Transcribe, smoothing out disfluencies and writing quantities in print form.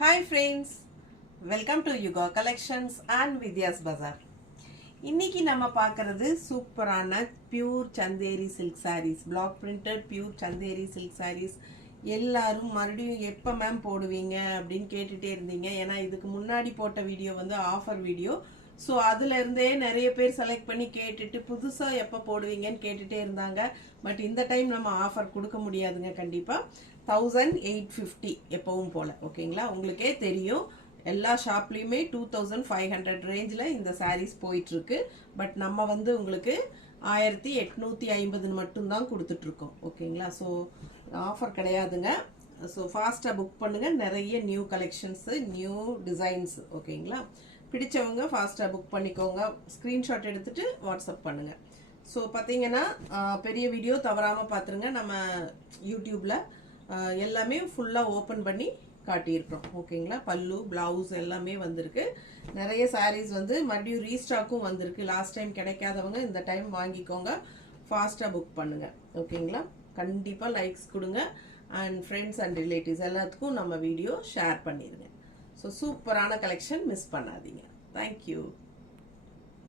Hi friends, welcome to Yuga Collections and Vidya's Bazaar. இன்னைக்கு நம்ம பார்க்கிறது சூப்பரான pure Chanderi silk sarees, block printed pure Chanderi silk sarees. எல்லாரும் மறுபடியும் எப்ப மேம் போடுவீங்க அப்படின்னு கேட்டுட்டே இருந்தீங்க. ஏன்னா இதுக்கு முன்னாடி போட்ட வீடியோ வந்து ஆஃபர் வீடியோ. ஸோ அதுல இருந்தே நிறைய பேர் செலக்ட் பண்ணி கேட்டுட்டு புதுசா எப்ப போடுவீங்கன்னு கேட்டுட்டே இருந்தாங்க. பட் இந்த டைம் நம்ம ஆஃபர் கொடுக்க முடியாதுங்க. கண்டிப்பா 1850 எப்பவும் போல. ஓகேங்களா, உங்களுக்கே தெரியும் எல்லா ஷாப்லயுமே 2500 ரேஞ்சில் இந்த சாரீஸ் போயிட்டு இருக்கு. பட் நம்ம வந்து உங்களுக்கு 1850 மட்டும்தான் கொடுத்துட்டு இருக்கோம். ஓகேங்களா, ஸோ ஆஃபர் கிடையாதுங்க. ஸோ ஃபாஸ்ட்டாக புக் பண்ணுங்க. நிறைய நியூ கலெக்ஷன்ஸு, நியூ டிசைன்ஸ். ஓகேங்களா, பிடிச்சவங்க ஃபாஸ்ட்டாக புக் பண்ணிக்கோங்க. ஸ்க்ரீன்ஷாட் எடுத்துட்டு வாட்ஸ்அப் பண்ணுங்க. ஸோ பார்த்தீங்கன்னா பெரிய வீடியோ தவறாமல் பார்த்துருங்க. நம்ம யூடியூப்பில் எல்லாமே ஃபுல்லாக ஓப்பன் பண்ணி காட்டியிருக்கோம். ஓகேங்களா, பல்லு பிளவுஸ் எல்லாமே வந்திருக்கு. நிறைய சாரீஸ் வந்து மறுபடியும் ரீஸ்டாக்கும் வந்திருக்கு. லாஸ்ட் டைம் கிடைக்காதவங்க இந்த டைம் வாங்கிக்கோங்க. ஃபாஸ்ட்டாக புக் பண்ணுங்க. ஓகேங்களா, கண்டிப்பாக லைக்ஸ் கொடுங்க. அண்ட் ஃப்ரெண்ட்ஸ் அண்ட் ரிலேட்டிவ்ஸ் எல்லாத்துக்கும் நம்ம வீடியோ ஷேர் பண்ணிடுங்க. ஸோ சூப்பரான கலெக்ஷன் மிஸ் பண்ணாதீங்க. தேங்க்யூ.